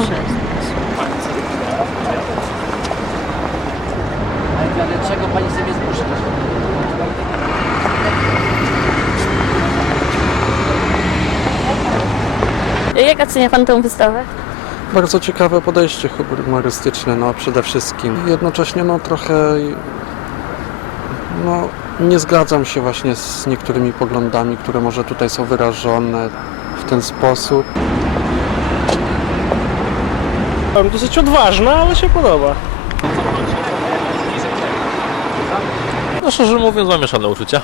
przez nas. Ale czego pani sobie? Jak ocenia Pan tę wystawę? Bardzo ciekawe podejście humorystyczne, no przede wszystkim. Jednocześnie no trochę no, nie zgadzam się właśnie z niektórymi poglądami, które może tutaj są wyrażone w ten sposób. Dosyć odważna, ale się podoba. No szczerze mówiąc mam mieszane uczucia.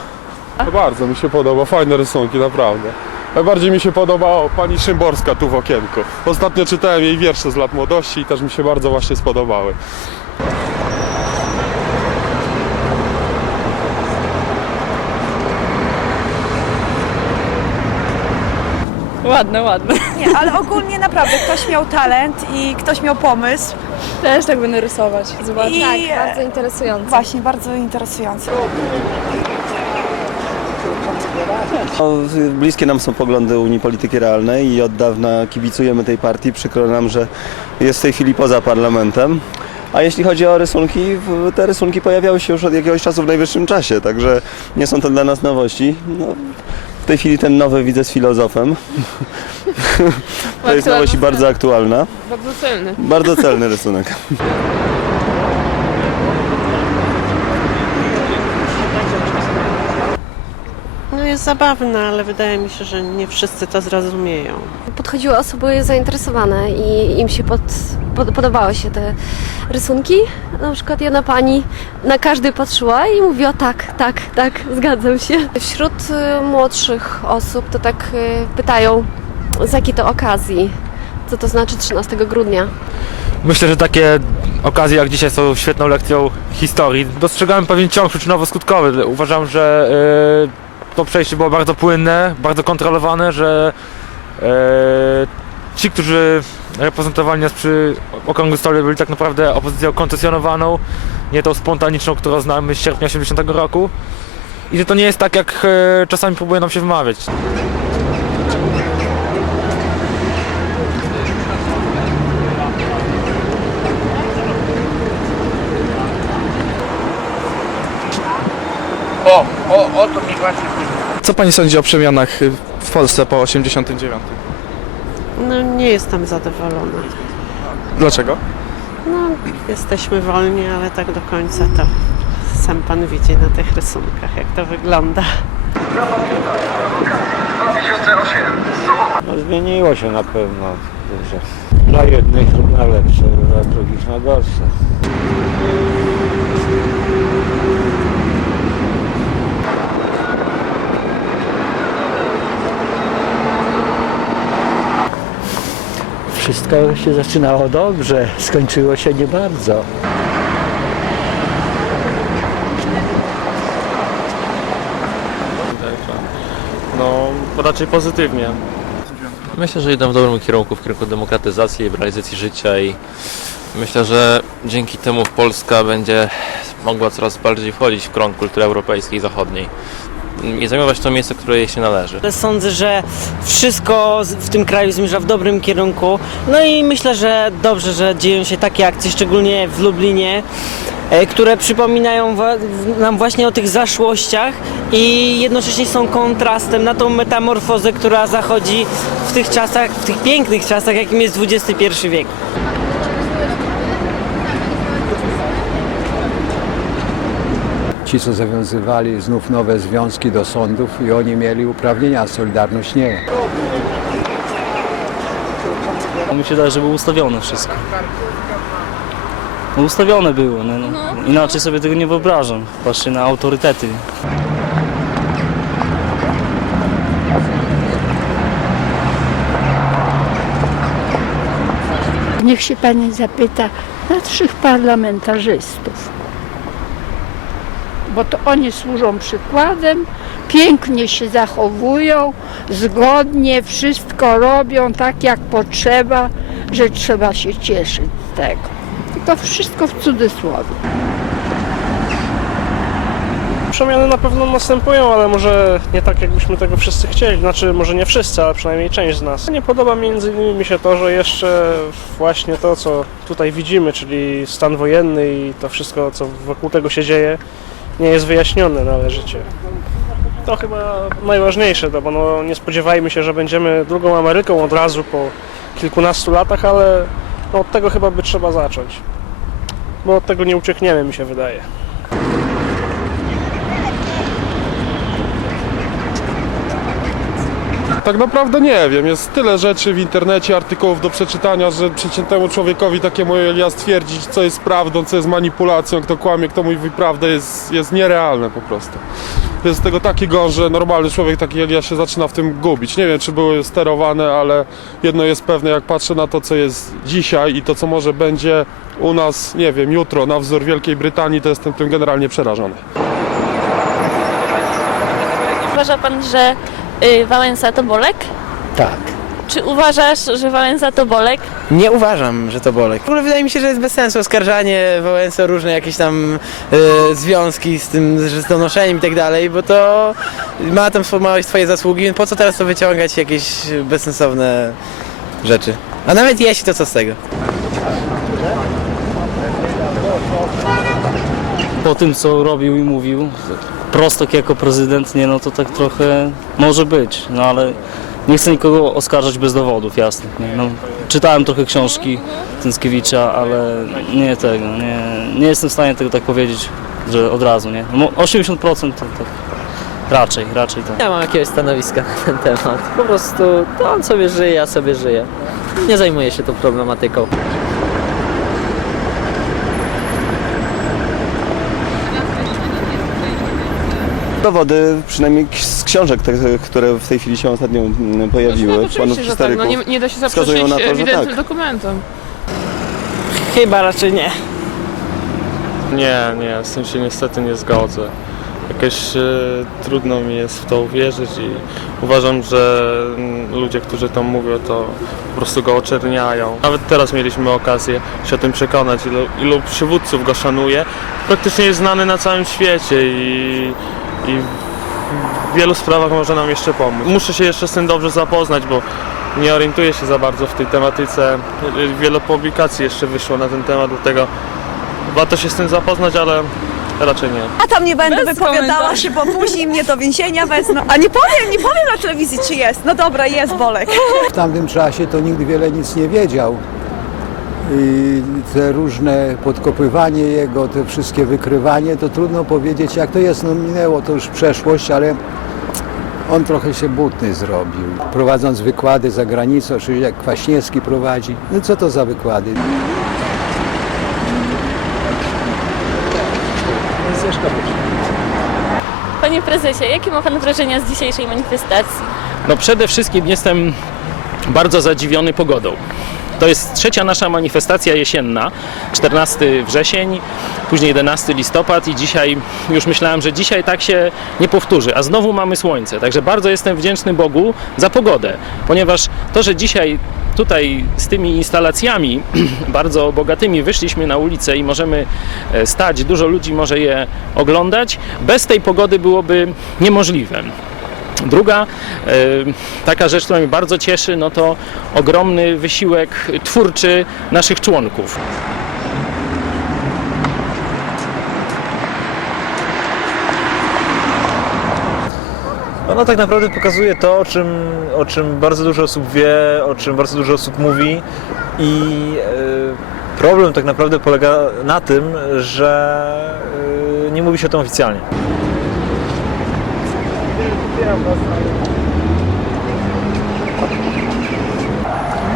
No bardzo mi się podoba, fajne rysunki, naprawdę. Najbardziej mi się podoba o, pani Szymborska tu w okienku. Ostatnio czytałem jej wiersze z lat młodości i też mi się bardzo właśnie spodobały. Ładne, ładne. Nie, ale ogólnie naprawdę ktoś miał talent i ktoś miał pomysł. Też tak będę rysować. Zobacz. I Tak, bardzo interesujące. właśnie, bardzo interesujące. No, bliskie nam są poglądy Unii Polityki Realnej i od dawna kibicujemy tej partii. Przykro nam, że jest w tej chwili poza parlamentem. A jeśli chodzi o rysunki, te rysunki pojawiały się już od jakiegoś czasu w najwyższym czasie, także nie są to dla nas nowości. No, tej chwili ten nowy widzę z filozofem. to jest nowość bardzo aktualna. Bardzo celny. Bardzo celny rysunek. No jest zabawne, ale wydaje mi się, że nie wszyscy to zrozumieją. Podchodziły osoby zainteresowane i im się pod, pod, podobały się te rysunki. Na przykład jedna pani na każdy patrzyła i mówiła tak, tak, tak, zgadzam się. Wśród y, młodszych osób to tak y, pytają z jakiej to okazji. Co to znaczy 13 grudnia? Myślę, że takie okazje jak dzisiaj są świetną lekcją historii. Dostrzegałem pewien ciąg przyczynowo-skutkowy. Uważam, że e, to przejście było bardzo płynne, bardzo kontrolowane, że ci, którzy reprezentowali nas przy okrągłym stole byli tak naprawdę opozycją koncesjonowaną, nie tą spontaniczną, którą znamy z sierpnia 80 roku. I że to nie jest tak, jak e, czasami próbuje nam się wymawiać. Co pani sądzi o przemianach w Polsce po 89? No nie jestem zadowolona. Dlaczego? No jesteśmy wolni, ale tak do końca to sam pan widzi na tych rysunkach, jak to wygląda. No, zmieniło się na pewno dużo. Dla jednych na lepsze, dla drugich na gorsze. Wszystko się zaczynało dobrze, skończyło się nie bardzo. No, raczej pozytywnie. Myślę, że idą w dobrym kierunku, w kierunku demokratyzacji, liberalizacji życia i myślę, że dzięki temu Polska będzie mogła coraz bardziej wchodzić w krąg kultury europejskiej i zachodniej i zajmować to miejsce, które jej się należy. Sądzę, że wszystko w tym kraju zmierza w dobrym kierunku. No i myślę, że dobrze, że dzieją się takie akcje, szczególnie w Lublinie, e, które przypominają nam właśnie o tych zaszłościach i jednocześnie są kontrastem na tą metamorfozę, która zachodzi w tych czasach, w tych pięknych czasach, jakim jest XXI wiek. Ci, co zawiązywali znów nowe związki do sądów i oni mieli uprawnienia, a Solidarność nie. Mi się daje, że było ustawione wszystko. No ustawione było, no, no. inaczej sobie tego nie wyobrażam. Patrzcie na autorytety. Niech się pani zapyta naszych parlamentarzystów. Bo to oni służą przykładem, pięknie się zachowują, zgodnie wszystko robią tak jak potrzeba, że trzeba się cieszyć z tego. To wszystko w cudzysłowie. Przemiany na pewno następują, ale może nie tak, jakbyśmy tego wszyscy chcieli. Znaczy, może nie wszyscy, ale przynajmniej część z nas. Nie podoba między innymi mi się to, że jeszcze właśnie to, co tutaj widzimy, czyli stan wojenny i to wszystko, co wokół tego się dzieje, nie jest wyjaśnione należycie. to chyba najważniejsze, bo no, nie spodziewajmy się, że będziemy drugą Ameryką od razu po kilkunastu latach, ale no, od tego chyba by trzeba zacząć. Bo od tego nie uciekniemy, mi się wydaje. Tak naprawdę nie wiem, jest tyle rzeczy w internecie, artykułów do przeczytania, że przeciętnemu człowiekowi takiemu jak ja stwierdzić, co jest prawdą, co jest manipulacją, kto kłamie, kto mówi prawdę, jest, jest nierealne po prostu. Jest tego taki gąszcz, że normalny człowiek taki jak ja się zaczyna w tym gubić. Nie wiem, czy były sterowane, ale jedno jest pewne, jak patrzę na to, co jest dzisiaj i to, co może będzie u nas, nie wiem, jutro, na wzór Wielkiej Brytanii, to jestem tym generalnie przerażony. Uważa pan, że y, Wałęsa to Bolek? Tak. Czy uważasz, że Wałęsa to Bolek? Nie uważam, że to Bolek. W ogóle wydaje mi się, że jest bez sensu oskarżanie Wałęsy o różne jakieś tam e, związki z tym, że z donoszeniem i tak dalej, bo to ma tam swo- ma swoje zasługi, po co teraz to wyciągać jakieś bezsensowne rzeczy. A nawet jeśli, to co z tego? po tym, co robił i mówił, Prostok jako prezydent, nie no to tak trochę może być, no ale nie chcę nikogo oskarżać bez dowodów jasnych, nie? No, czytałem trochę książki Tęskiewicza, ale nie tego, nie, nie jestem w stanie tego tak powiedzieć, że od razu, nie? No, 80% to tak raczej, raczej tak. Ja mam jakiegoś stanowiska na ten temat. Po prostu to on sobie żyje, ja sobie żyję. Nie zajmuję się tą problematyką. Dowody, przynajmniej z książek, te, które w tej chwili się ostatnio mm, pojawiły, panów historyków, nie da się wskazują na to, że tak. dokumentom. Chyba raczej nie. Nie, nie, z tym się niestety nie zgodzę. Jakoś e, trudno mi jest w to uwierzyć i uważam, że mm, ludzie, którzy to mówią, to po prostu go oczerniają. Nawet teraz mieliśmy okazję się o tym przekonać, ilu, ilu przywódców go szanuje. Praktycznie jest znany na całym świecie i, i w wielu sprawach może nam jeszcze pomóc. Muszę się jeszcze z tym dobrze zapoznać, bo nie orientuję się za bardzo w tej tematyce. Wiele publikacji jeszcze wyszło na ten temat, dlatego warto się z tym zapoznać, ale raczej nie. A tam nie będę Bez wypowiadała się, bo później mnie do więzienia wezmą. A nie powiem, nie powiem na telewizji, czy jest. No dobra, jest Bolek. W tamtym czasie to nikt wiele nic nie wiedział. I te różne podkopywanie jego, te wszystkie wykrywanie, to trudno powiedzieć jak to jest. No minęło to już przeszłość, ale on trochę się butny zrobił. Prowadząc wykłady za granicą, czyli jak Kwaśniewski prowadzi. No co to za wykłady? Panie prezesie, jakie ma pan wrażenia z dzisiejszej manifestacji? No przede wszystkim jestem bardzo zadziwiony pogodą. To jest trzecia nasza manifestacja jesienna, 14 wrzesień, później 11 listopad i dzisiaj już myślałem, że dzisiaj tak się nie powtórzy, a znowu mamy słońce. Także bardzo jestem wdzięczny Bogu za pogodę, ponieważ to, że dzisiaj tutaj z tymi instalacjami bardzo bogatymi wyszliśmy na ulicę i możemy e, stać, dużo ludzi może je oglądać, bez tej pogody byłoby niemożliwe. Druga e, taka rzecz, która mnie bardzo cieszy, no to ogromny wysiłek twórczy naszych członków. Ona tak naprawdę pokazuje to, o czym, o czym bardzo dużo osób wie, o czym bardzo dużo osób mówi i e, problem tak naprawdę polega na tym, że e, nie mówi się o tym oficjalnie.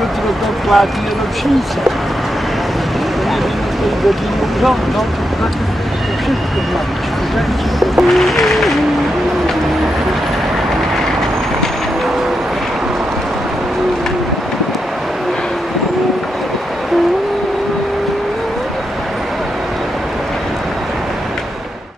Jutro dokładnie rocznica. Nie wiem, o tej godzinie urządzą, to wszystko ma być w.